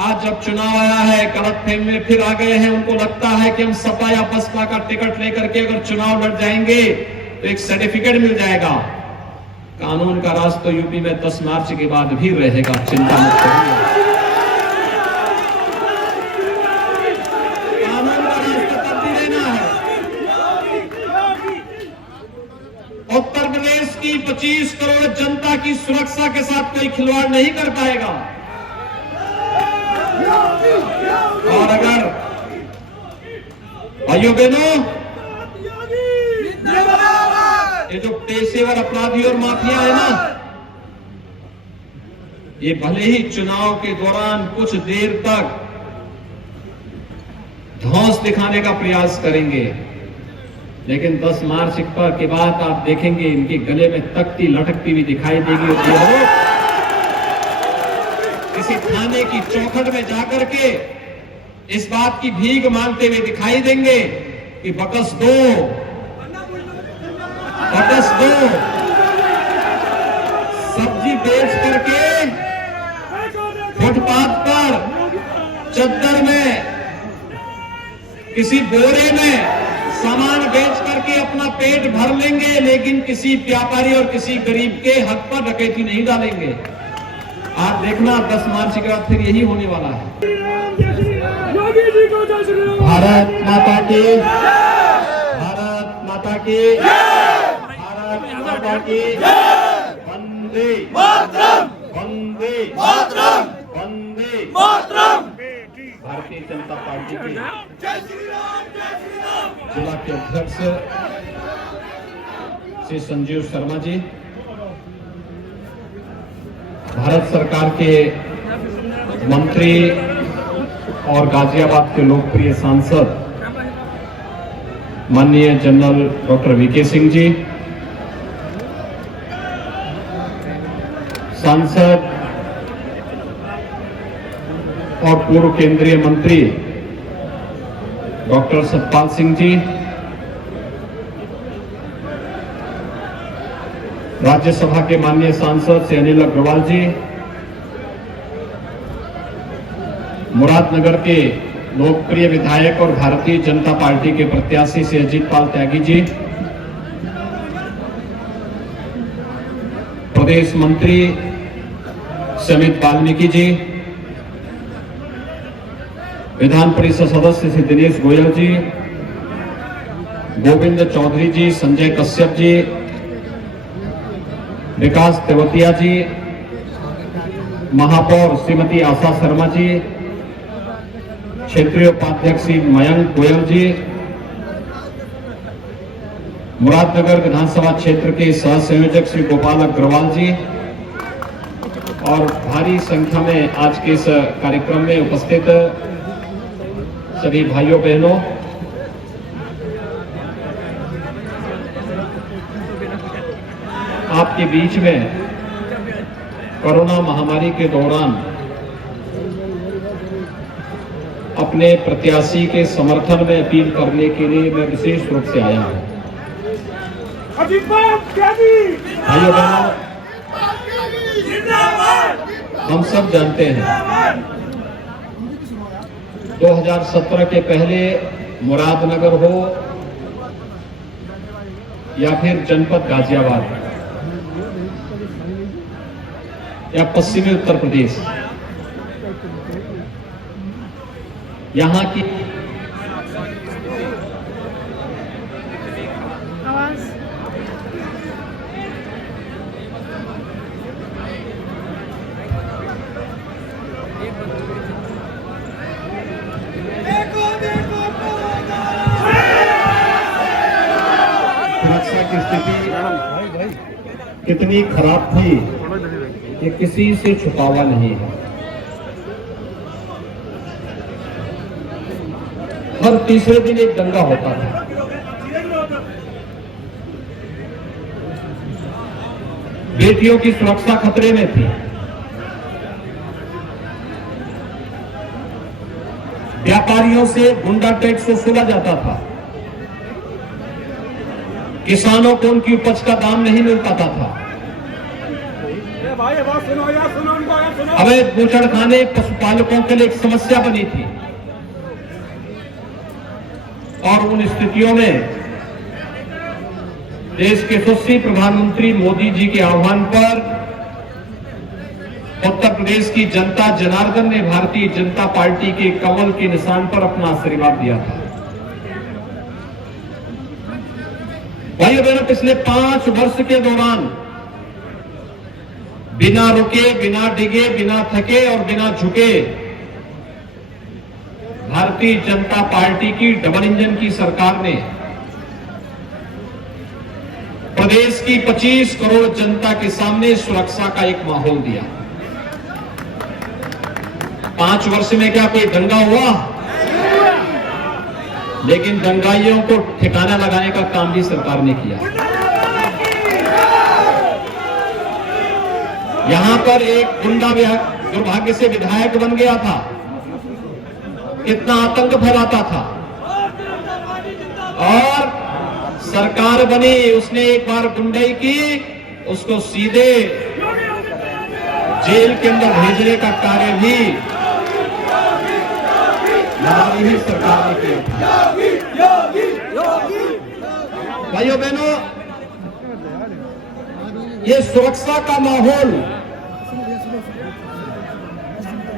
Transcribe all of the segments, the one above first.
आज जब चुनाव आया है, गलतफहमी में फिर आ गए हैं, उनको लगता है कि हम सपा या बसपा का टिकट लेकर के अगर चुनाव लड़ जाएंगे तो एक सर्टिफिकेट मिल जाएगा। कानून का राज तो यूपी में 10 मार्च के बाद भी रहेगा, चिंता मत करिए। कानून का राज तो तब भी रहना है। उत्तर प्रदेश की 25 करोड़ जनता की सुरक्षा के साथ कोई खिलवाड़ नहीं कर पाएगा। और अगर भाइयों बहनों, ये जो पेशेवर अपराधी और माफिया है ना, ये भले ही चुनाव के दौरान कुछ देर तक धौंस दिखाने का प्रयास करेंगे, लेकिन 10 मार्च पर के बाद आप देखेंगे इनके गले में तख्ती लटकती हुई दिखाई देगी। किसी थाने की चौखट में जाकर के इस बात की भीख मांगते हुए दिखाई देंगे कि बकस दो, बकस दो। सब्जी बेच करके फुटपाथ पर चद्दर में किसी बोरे में सामान बेच करके अपना पेट भर लेंगे, लेकिन किसी व्यापारी और किसी गरीब के हक पर डकैती नहीं डालेंगे। आप देखना 10 मार्च के बाद फिर यही होने वाला है। भारत माता की, भारत माता की, भारत माता की, वंदे मातरम, वंदे मातरम, वंदे मातरम। भारतीय जनता पार्टी के जिला के अध्यक्ष श्री संजीव शर्मा जी, भारत सरकार के मंत्री और गाजियाबाद के लोकप्रिय सांसद माननीय general doctor VK Singh ji, सांसद और पूर्व केंद्रीय मंत्री डॉक्टर सतपाल सिंह जी, राज्यसभा के माननीय सांसद श्री अनिल अग्रवाल जी, मुरादनगर के लोकप्रिय विधायक और भारतीय जनता पार्टी के प्रत्याशी श्री अजीत पाल त्यागी जी, प्रदेश मंत्री समित वाल्मीकि जी, विधान परिषद सदस्य श्री दिनेश गोयल जी, गोविंद चौधरी जी, संजय कश्यप जी, विकास तेवतिया जी, महापौर श्रीमती आशा शर्मा जी, क्षेत्रीय उपाध्यक्ष श्री मयंक गोयल जी, मुरादनगर विधानसभा क्षेत्र के सह संयोजक श्री गोपाल अग्रवाल जी और भारी संख्या में आज के इस कार्यक्रम में उपस्थित सभी भाइयों बहनों, आपके बीच में कोरोना महामारी के दौरान अपने प्रत्याशी के समर्थन में अपील करने के लिए मैं विशेष रूप से आया हूं। भाइयों बहनों, हम सब जानते हैं 2017 के पहले मुरादनगर हो या फिर जनपद गाजियाबाद या पश्चिमी उत्तर प्रदेश, यहाँ की सुरक्षा की स्थिति कितनी खराब थी ये किसी से छुपावा नहीं है। हर तीसरे दिन एक दंगा होता था। बेटियों की सुरक्षा खतरे में थी। व्यापारियों से गुंडा टैक्स वसूला जाता था। किसानों को उनकी उपज का दाम नहीं मिल पाता था। अवैध बूचड़खाने पशुपालकों के लिए एक समस्या बनी थी और उन स्थितियों में देश के यशस्वी प्रधानमंत्री मोदी जी के आह्वान पर उत्तर प्रदेश की जनता जनार्दन ने भारतीय जनता पार्टी के कमल के निशान पर अपना आशीर्वाद दिया था। भाइयों बहनों, पिछले 5 वर्ष के दौरान बिना रुके, बिना डिगे, बिना थके और बिना झुके भारतीय जनता पार्टी की डबल इंजन की सरकार ने प्रदेश की 25 करोड़ जनता के सामने सुरक्षा का एक माहौल दिया। 5 वर्ष में क्या कोई दंगा हुआ? लेकिन दंगाइयों को ठिकाना लगाने का काम भी सरकार ने किया। यहां पर एक गुंडा दुर्भाग्य से विधायक बन गया था, कितना आतंक फैलाता था, और सरकार बनी, उसने एक बार गुंडाई की, उसको सीधे जेल के अंदर भेजने का कार्य भी हमारी ही सरकार ने किया। भाइयों बहनों, ये सुरक्षा का माहौल,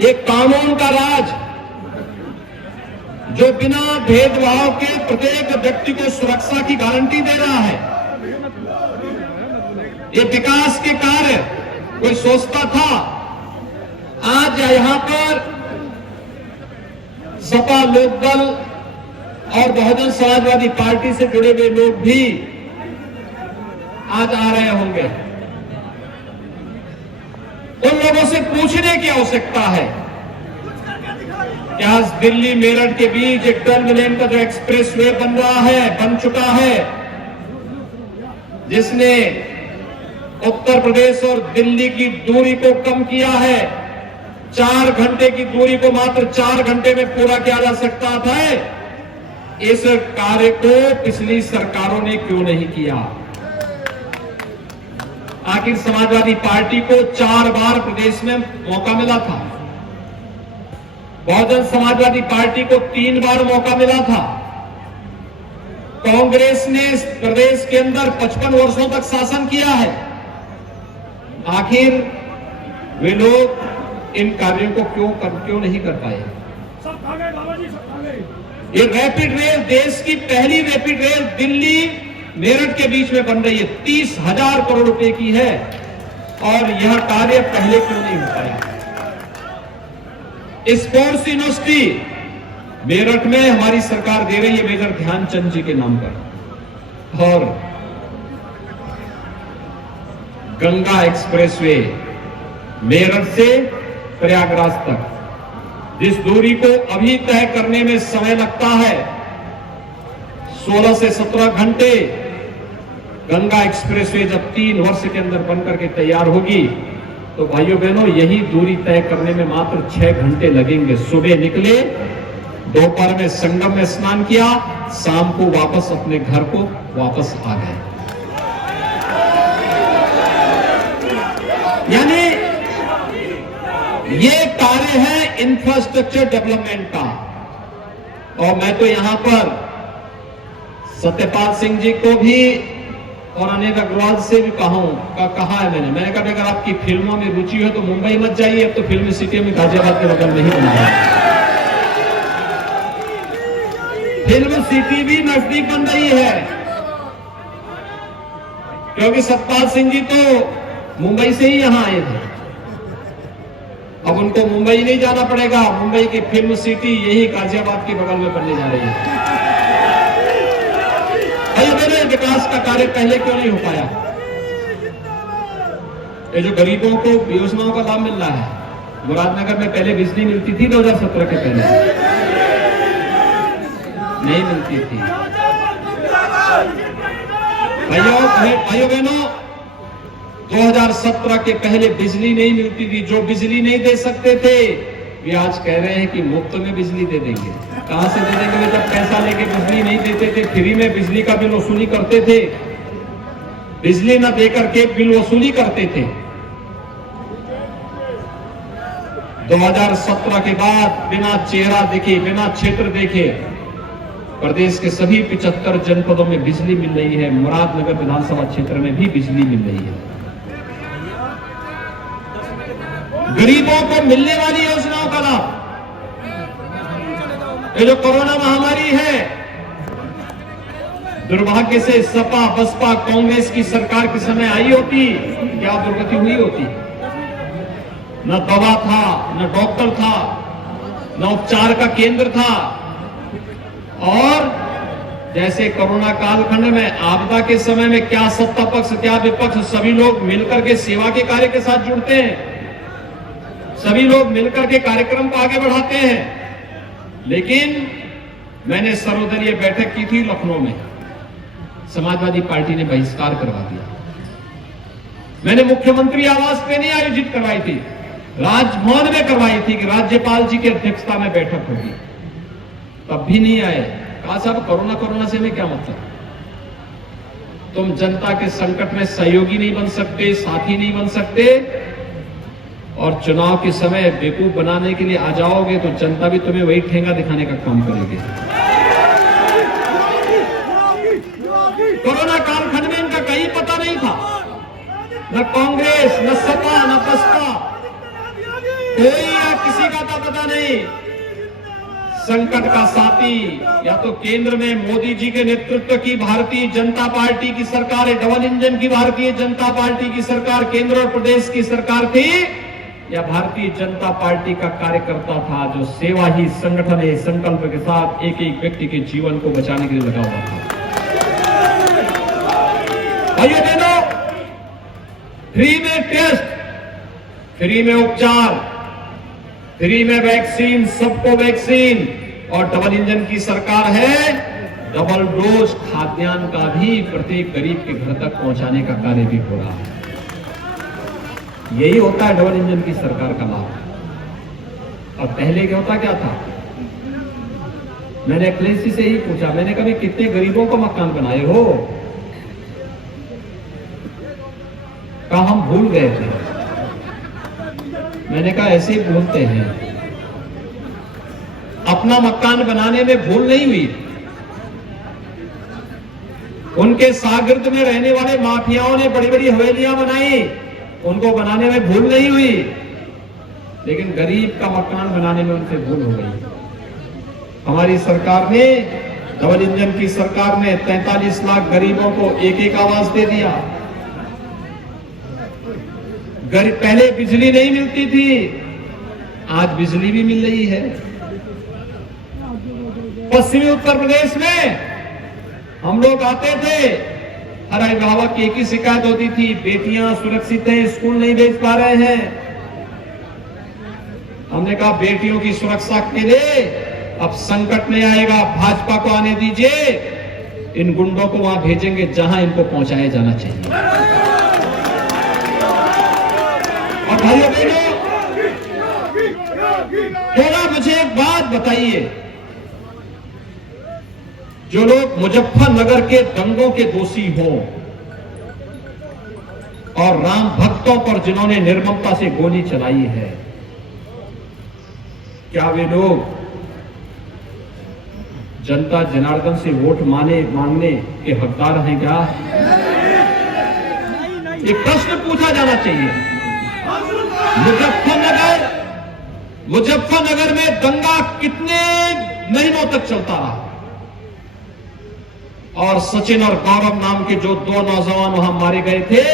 ये कानून का राज जो बिना भेदभाव के प्रत्येक व्यक्ति को सुरक्षा की गारंटी दे रहा है, ये विकास के कार्य कोई सोचता था? आज यहां पर सपा, लोकदल और बहुजन समाजवादी पार्टी से जुड़े हुए लोग भी आज आ रहे होंगे। उन लोगों से पूछने की आवश्यकता है कि आज दिल्ली मेरठ के बीच एक 12 लेन का जो एक्सप्रेस वे बन चुका है, जिसने उत्तर प्रदेश और दिल्ली की दूरी को कम किया है। 4 घंटे की दूरी को मात्र 4 घंटे में पूरा किया जा सकता था। इस कार्य को पिछली सरकारों ने क्यों नहीं किया? आखिर समाजवादी पार्टी को 4 बार प्रदेश में मौका मिला था, बहुजन समाजवादी पार्टी को 3 बार मौका मिला था, कांग्रेस ने प्रदेश के अंदर 55 वर्षों तक शासन किया है। आखिर वे लोग इन कार्यों को क्यों नहीं कर पाए? ये रैपिड रेल, देश की पहली रैपिड रेल दिल्ली मेरठ के बीच में बन रही है, 30,000 करोड़ रुपए की है, और यह कार्य पहले क्यों नहीं हो पाया? स्पोर्ट्स यूनिवर्सिटी मेरठ में हमारी सरकार दे रही है मेजर ध्यानचंद जी के नाम पर, और गंगा एक्सप्रेसवे मेरठ से प्रयागराज तक जिस दूरी को अभी तय करने में समय लगता है 16 से 17 घंटे, गंगा एक्सप्रेसवे जब 3 वर्ष के अंदर बनकर के तैयार होगी तो भाइयों बहनों यही दूरी तय करने में मात्र 6 घंटे लगेंगे। सुबह निकले, दोपहर में संगम में स्नान किया, शाम को वापस अपने घर को वापस आ गए। यानी ये कार्य है इंफ्रास्ट्रक्चर डेवलपमेंट का। और मैं तो यहां पर सत्यपाल सिंह जी को भी और अनेक अग्रवाल से भी कहा है मैंने कहा अगर आपकी फिल्मों में रुचि हो तो मुंबई मत जाइए, अब तो फिल्म सिटी में गाजियाबाद के बगल में ही बना है। फिल्म सिटी भी नजदीक बन रही है, क्योंकि सतपाल सिंह जी तो मुंबई से ही यहां आए थे। अब उनको मुंबई नहीं जाना पड़ेगा, मुंबई की फिल्म सिटी यही गाजियाबाद के बगल में बनने जा रही है। मेरे विकास का कार्य पहले क्यों नहीं हो पाया? ये जो गरीबों को योजनाओं का लाभ मिल रहा है, मुरादनगर में पहले बिजली मिलती थी 2017 के पहले नहीं मिलती थी। भाइयों बहनों, 2017 के पहले बिजली नहीं मिलती थी। जो बिजली नहीं दे सकते थे वे आज कह रहे हैं कि मुफ्त में बिजली दे देंगे। कहां से दे देंगे? जब पैसा लेके बिजली नहीं देते थे, फ्री में बिजली का बिल वसूली करते थे, बिजली न देकर के बिल वसूली करते थे। 2017 के बाद बिना चेहरा देखे, बिना क्षेत्र देखे प्रदेश के सभी 75 जनपदों में बिजली मिल रही है। मुरादनगर विधानसभा क्षेत्र में भी बिजली मिल रही है। गरीबों को मिलने वाली योजनाओं का लाभ, ये जो कोरोना महामारी है, दुर्भाग्य से सपा बसपा कांग्रेस की सरकार के समय आई होती, क्या दुर्गति हुई होती? न दवा था, न डॉक्टर था, न उपचार का केंद्र था। और जैसे कोरोना कालखंड में, आपदा के समय में क्या सत्ता पक्ष क्या विपक्ष सभी लोग मिलकर के सेवा के कार्य के साथ जुड़ते हैं, सभी लोग मिलकर के कार्यक्रम को आगे बढ़ाते हैं। लेकिन मैंने सर्वदलीय बैठक की थी लखनऊ में, समाजवादी पार्टी ने बहिष्कार करवा दिया। मैंने मुख्यमंत्री आवास पे नहीं आयोजित करवाई थी, राजभवन में करवाई थी कि राज्यपाल जी की अध्यक्षता में बैठक होगी, तब भी नहीं आए। कहा साहब कोरोना से में क्या मतलब, तुम जनता के संकट में सहयोगी नहीं बन सकते, साथी नहीं बन सकते, और चुनाव के समय बेवकूफ बनाने के लिए आ जाओगे तो जनता भी तुम्हें वही ठेंगा दिखाने का काम करेगी। कोरोना कालखंड में इनका कहीं पता नहीं था, न कांग्रेस, न सपा, न बसपा, कोई या किसी का था पता नहीं। संकट का साथी या तो केंद्र में मोदी जी के नेतृत्व की भारतीय जनता पार्टी की सरकार है, डबल इंजन की भारतीय जनता पार्टी की सरकार केंद्र और प्रदेश की सरकार थी, या भारतीय जनता पार्टी का कार्यकर्ता था जो सेवा ही संगठन है संकल्प के साथ एक एक व्यक्ति के जीवन को बचाने के लिए लगा हुआ था। भाइयों बहनों, फ्री में टेस्ट, फ्री में उपचार, फ्री में वैक्सीन, सबको वैक्सीन, और डबल इंजन की सरकार है, डबल डोज खाद्यान्न का भी प्रत्येक गरीब के घर तक पहुंचाने का कार्य भी हो रहा है। यही होता है डबल इंजन की सरकार का लाभ। और पहले क्या होता क्या था, मैंने अखिलेश जी से ही पूछा, मैंने कभी कितने गरीबों को मकान बनाए हो? कहा हम भूल गए थे। मैंने कहा ऐसे ही भूलते हैं, अपना मकान बनाने में भूल नहीं हुई, उनके सागिर्द में रहने वाले माफियाओं ने बड़ी बड़ी हवेलियां बनाई, उनको बनाने में भूल नहीं हुई, लेकिन गरीब का मकान बनाने में उनसे भूल हो गई। हमारी सरकार ने, डबल इंजन की सरकार ने 43 लाख गरीबों को एक एक आवास दे दिया। पहले बिजली नहीं मिलती थी, आज बिजली भी मिल रही है। पश्चिमी उत्तर प्रदेश में हम लोग आते थे, हर अभिभावक की एक ही शिकायत होती थी, बेटियां सुरक्षित हैं, स्कूल नहीं भेज पा रहे हैं। हमने कहा बेटियों की सुरक्षा के लिए अब संकट नहीं आएगा, भाजपा को आने दीजिए, इन गुंडों को वहां भेजेंगे जहां इनको पहुंचाया जाना चाहिए। और भाइयों बहनों, थोड़ा मुझे एक बात बताइए, जो लोग मुजफ्फरनगर के दंगों के दोषी हों और राम भक्तों पर जिन्होंने निर्ममता से गोली चलाई है, क्या वे लोग जनता जनार्दन से वोट मांगने के हकदार हैं? क्या एक प्रश्न पूछा जाना चाहिए। मुजफ्फरनगर में दंगा कितने महीनों तक चलता रहा, और सचिन और गौरव नाम के जो दो नौजवान वहां मारे गए थे,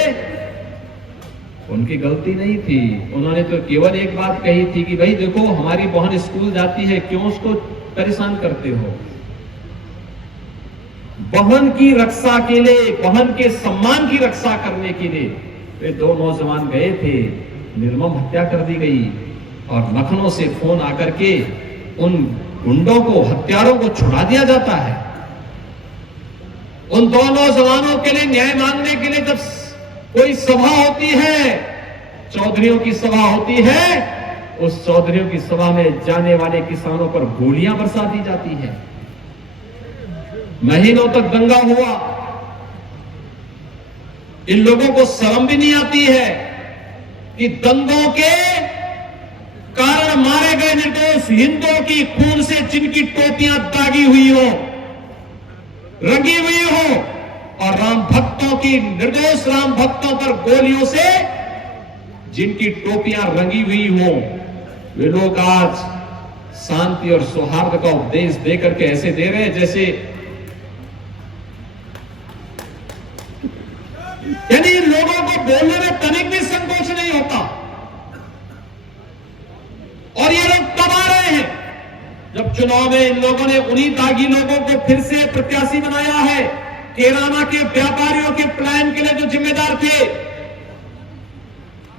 उनकी गलती नहीं थी। उन्होंने तो केवल एक बात कही थी कि भाई देखो हमारी बहन स्कूल जाती है, क्यों उसको परेशान करते हो? बहन की रक्षा के लिए, बहन के सम्मान की रक्षा करने के लिए वे दो नौजवान गए थे, निर्मम हत्या कर दी गई। और लखनऊ से फोन आकर के उन गुंडों को, हत्यारों को छुड़ा दिया जाता है। उन दो नौजवानों के लिए न्याय मांगने के लिए जब कोई सभा होती है, चौधरियों की सभा होती है, उस चौधरियों की सभा में जाने वाले किसानों पर गोलियां बरसा दी जाती है। महीनों तक दंगा हुआ। इन लोगों को शर्म भी नहीं आती है कि दंगों के कारण मारे गए निर्दोष हिंदुओं की खून से जिनकी टोपियां दागी हुई हो, रंगी हुई हो, और राम भक्तों की, निर्दोष राम भक्तों पर गोलियों से जिनकी टोपियां रंगी हुई हो, वे लोग आज शांति और सौहार्द का उपदेश देकर के ऐसे दे रहे हैं जैसे, यानी इन लोगों को बोलने में तनिक भी संकोच नहीं होता। और ये लोग कब आ रहे हैं? जब चुनाव में इन लोगों ने उन्हीं दागी लोगों को फिर से प्रत्याशी बनाया है। कैराना के व्यापारियों के प्लान के लिए जो जिम्मेदार थे,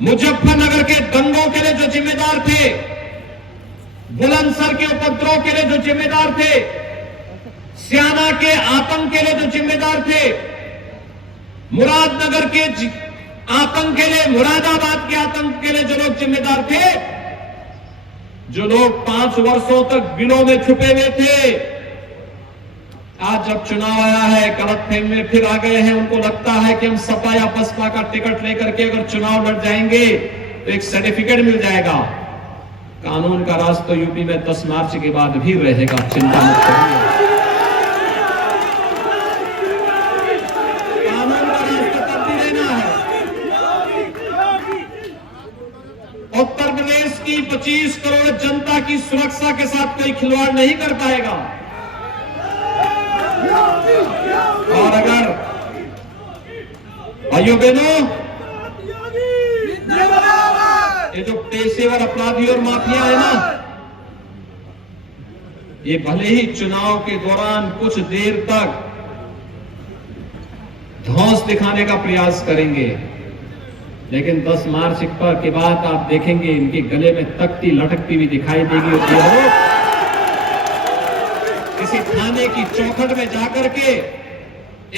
मुजफ्फरनगर के दंगों के लिए जो जिम्मेदार थे, बुलंदशहर के उपद्रव के लिए जो जिम्मेदार थे, स्याना के आतंक के लिए जो जिम्मेदार थे, मुरादनगर के आतंक के लिए, मुरादाबाद के आतंक के लिए जो लोग जिम्मेदार थे, जो लोग 5 वर्षों तक बिलों में छुपे हुए थे, आज जब चुनाव आया है गलतफहमी में फिर आ गए हैं। उनको लगता है कि हम सपा या बसपा का टिकट लेकर के अगर चुनाव लड़ जाएंगे तो एक सर्टिफिकेट मिल जाएगा। कानून का राज तो यूपी में 10 मार्च के बाद भी रहेगा, चिंता मत करिए। कानून का राज तो तब भी रहना है। उत्तर प्रदेश की 25 करोड़ जनता की सुरक्षा के साथ कोई खिलवाड़ नहीं कर पाएगा। और अगर भाइयों बहनों, ये जो पेशेवर अपराधी और माफिया है ना, ये भले ही चुनाव के दौरान कुछ देर तक धौंस दिखाने का प्रयास करेंगे, लेकिन 10 मार्च के बाद आप देखेंगे इनके गले में तख्ती लटकती हुई दिखाई देगी। और किसी थाने की चौखट में जाकर के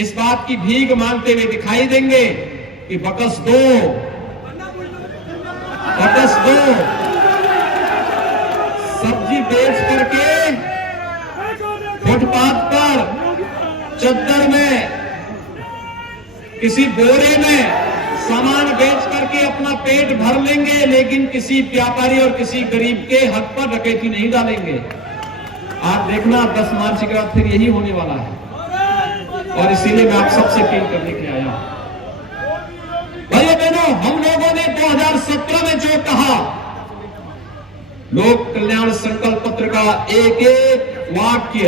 इस बात की भीख मांगते हुए दिखाई देंगे कि बकस दो, बकस दो। सब्जी बेच करके फुटपाथ पर, चद्दर में, किसी बोरे में सामान बेच करके अपना पेट भर लेंगे, लेकिन किसी व्यापारी और किसी गरीब के हक पर डकैती नहीं डालेंगे। आप देखना 10 मार्च के बाद फिर यही होने वाला है। और इसीलिए मैं आप सबसे अपील करने के लिए आया हूं। भाइयों बहनों, हम लोगों ने 2017 में जो कहा, लोक कल्याण संकल्प पत्र का एक एक वाक्य